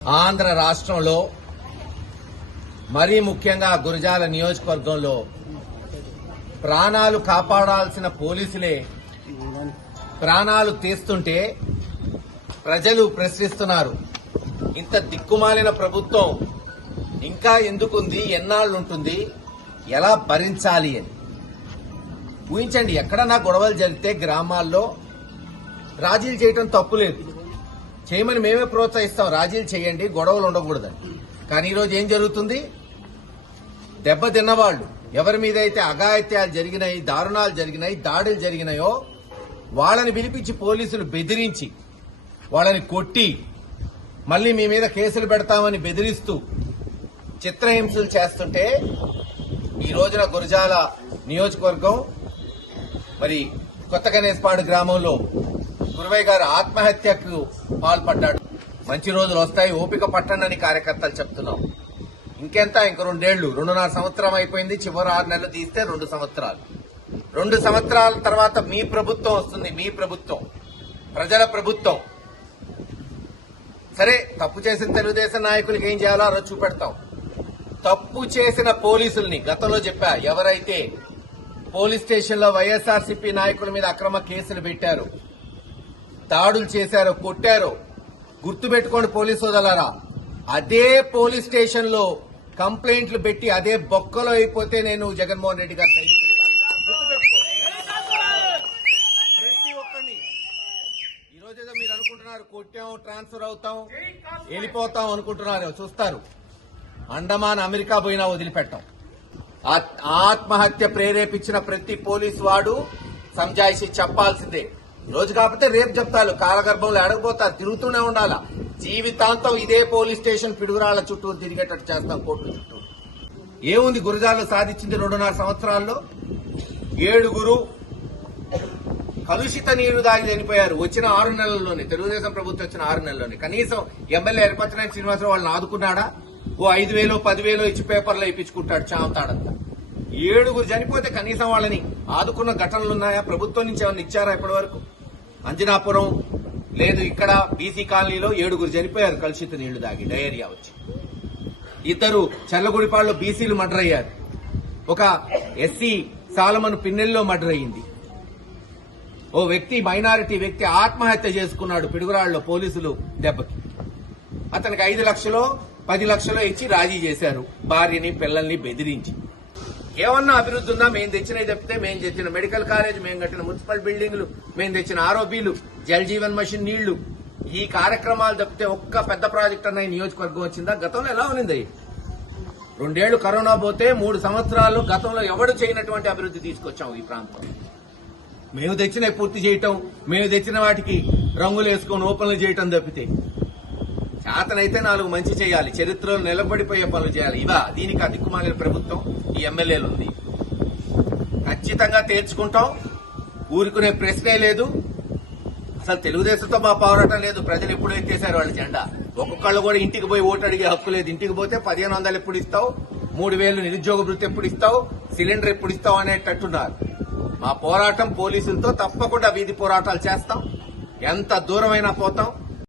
ఆంధ్ర రాష్ట్రంలో మరీ ముఖ్యంగా గురజాల నియోజకవర్గంలో ప్రాణాలు కాపాడాల్సిన పోలీసులే ప్రాణాలు తీస్తుంటే ప్రజలు ప్రశ్నిస్తున్నారు. ఇంత దిక్కుమాలిన ప్రభుత్వం ఇంకా ఎందుకుంది, ఎన్నాళ్లుంటుంది, ఎలా భరించాలి అని ఊహించండి. ఎక్కడన్నా గొడవలు జరిగితే గ్రామాల్లో రాజీలు చేయటం తప్పులేదు, చేయమని మేమే ప్రోత్సహిస్తాం. రాజీలు చేయండి, గొడవలు ఉండకూడదని. కానీ ఈరోజు ఏం జరుగుతుంది? దెబ్బతిన్నవాళ్లు ఎవరి మీద అయితే అఘాయిత్యాలు జరిగినాయి, దారుణాలు జరిగినాయి, దాడులు జరిగినాయో వాళ్ళని పిలిపించి పోలీసులు బెదిరించి వాళ్ళని కొట్టి మళ్లీ మీ మీద కేసులు పెడతామని బెదిరిస్తూ చిత్రహింసలు చేస్తుంటే ఈ రోజున గురజాల నియోజకవర్గం మరి కొత్త గణేశ్పాడు గ్రామంలో గురవయ్య గారు ఆత్మహత్యకు పాల్పడ్డాడు. మంచి రోజులు వస్తాయి, ఓపిక పట్టండి కార్యకర్తలు చెప్తున్నాం. ఇంకెంత, ఇంక 2 ఏళ్లు, 2.5 సంవత్సరం అయిపోయింది. చివరి 6 నెలలు తీస్తే 2 సంవత్సరాలు. 2 సంవత్సరాల తర్వాత మీ ప్రభుత్వం వస్తుంది. మీ ప్రభుత్వం, ప్రజల ప్రభుత్వం. సరే, తప్పు చేసిన తెలుగుదేశం నాయకులకి ఏం చేయాలో ఆ రోజు చూపెడతాం. తప్పు చేసిన పోలీసుల్ని గతంలో చెప్పా, ఎవరైతే పోలీస్ స్టేషన్లో వైఎస్ఆర్సీపీ నాయకుల మీద అక్రమ కేసులు పెట్టారో, దాడులు చేశారో, కొట్టారో, గుర్తుపెట్టుకోండి పోలీసు సోదరులారా. అదే పోలీస్ స్టేషన్ లో కంప్లైంట్లు పెట్టి అదే బొక్కలో అయిపోతే నేను జగన్మోహన్ రెడ్డి గారు ప్రతి ఒక్కరిని. ఈ రోజేదో మీరు అనుకుంటున్నారు కొట్టాం, ట్రాన్స్ఫర్ అవుతాం, వెళ్ళిపోతాం అనుకుంటున్నారు. చూస్తారు, అండమాన్ అమెరికా పోయినా వదిలిపెట్టాం. ఆత్మహత్య ప్రేరేపించిన ప్రతి పోలీసు వాడు సంజాయిషి చెప్పాల్సిందే. రోజు కాకపోతే రేపు చెప్తారు, కాలగర్భంలో అడగబోతారు, తిరుగుతూనే ఉండాలా. జీవితాంతం ఇదే పోలీస్ స్టేషన్ పిడుగురాళ్ల చుట్టూ తిరిగేటట్టు చేస్తాం, కోర్టుల చుట్టూ. ఏముంది గురజాలలో సాధించింది 2.5 సంవత్సరాల్లో? 7 కలుషిత నీరు దాగి చనిపోయారు వచ్చిన 6 నెలల్లోనే. తెలుగుదేశం ప్రభుత్వం వచ్చిన 6 నెలల్లోనే. కనీసం ఎమ్మెల్యే ఎరపతినేని శ్రీనివాసరావు వాళ్ళని ఆదుకున్నాడా? ఓ 5,000 10,000 ఇచ్చి పేపర్లో ఇప్పించుకుంటాడు, చావుతాడంతా. 7 చనిపోతే కనీసం వాళ్ళని ఆదుకున్న ఘటనలున్నాయా? ప్రభుత్వం నుంచి ఏమన్నా ఇచ్చారా ఇప్పటి వరకు? అంజనాపురం లేదు, ఇక్కడ బీసీ కాలనీలో 7 చనిపోయారు కలుషిత నీళ్లు దాగి, డయేరియా వచ్చి. 2 చల్లగుడిపాడులో బీసీలు మర్డర్ అయ్యారు. ఒక ఎస్సీ సాలమన్ పిన్నెల్లో మర్డర్ అయ్యింది. ఓ వ్యక్తి, మైనారిటీ వ్యక్తి ఆత్మహత్య చేసుకున్నాడు పిడుగురాళ్లో పోలీసులు దెబ్బకి. అతనికి 5 లక్షలో 10 లక్షలో ఇచ్చి రాజీ చేశారు, భార్యని పిల్లల్ని బెదిరించి. ఏమన్నా అభివృద్ధి ఉందా? మేము తెచ్చినవి తప్పితే, మేము తెచ్చిన మెడికల్ కాలేజ్, మేము కట్టిన మున్సిపల్ బిల్డింగ్లు, మేము తెచ్చిన ఆరోపీలు, జల్ జీవన్ మిషన్ నీళ్లు, ఈ కార్యక్రమాలు తప్పితే ఒక్క పెద్ద ప్రాజెక్ట్ అన్న ఈ నియోజకవర్గం వచ్చిందా? గతంలో ఎలా ఉంది? 2 ఏళ్లు కరోనా పోతే 3 సంవత్సరాలు గతంలో ఎవడు చేయనటువంటి అభివృద్ధి తీసుకొచ్చాం ఈ ప్రాంతం. మేము తెచ్చినవి పూర్తి చేయటం, మేము తెచ్చిన వాటికి రంగులు వేసుకొని ఓపెన్లు చేయటం తప్పితే, చేతనైతే 4 మంచి చేయాలి, చరిత్రలో నిలబడిపోయే పనులు చేయాలి. ఇవా దీనికి దిక్కుమాలిన ప్రభుత్వం ఈ ఎమ్మెల్యేలు ఉంది. ఖచ్చితంగా తేల్చుకుంటాం, ఊరుకునే ప్రశ్నే లేదు. అసలు తెలుగుదేశంతో మా పోరాటం లేదు. ప్రజలు ఎప్పుడు ఎత్తేశారు వాళ్ళ జెండా. ఒక్కొక్కళ్ళు కూడా ఇంటికి పోయి ఓటు అడిగే హక్కు లేదు. ఇంటికి పోతే 1500 ఎప్పుడు ఇస్తావు, 3000 నిరుద్యోగ భృతి ఎప్పుడు ఇస్తావు, సిలిండర్ ఎప్పుడు ఇస్తావు అనేటట్టున్నారు. మా పోరాటం పోలీసులతో. తప్పకుండా వీధి పోరాటాలు చేస్తాం, ఎంత దూరమైనా పోతాం.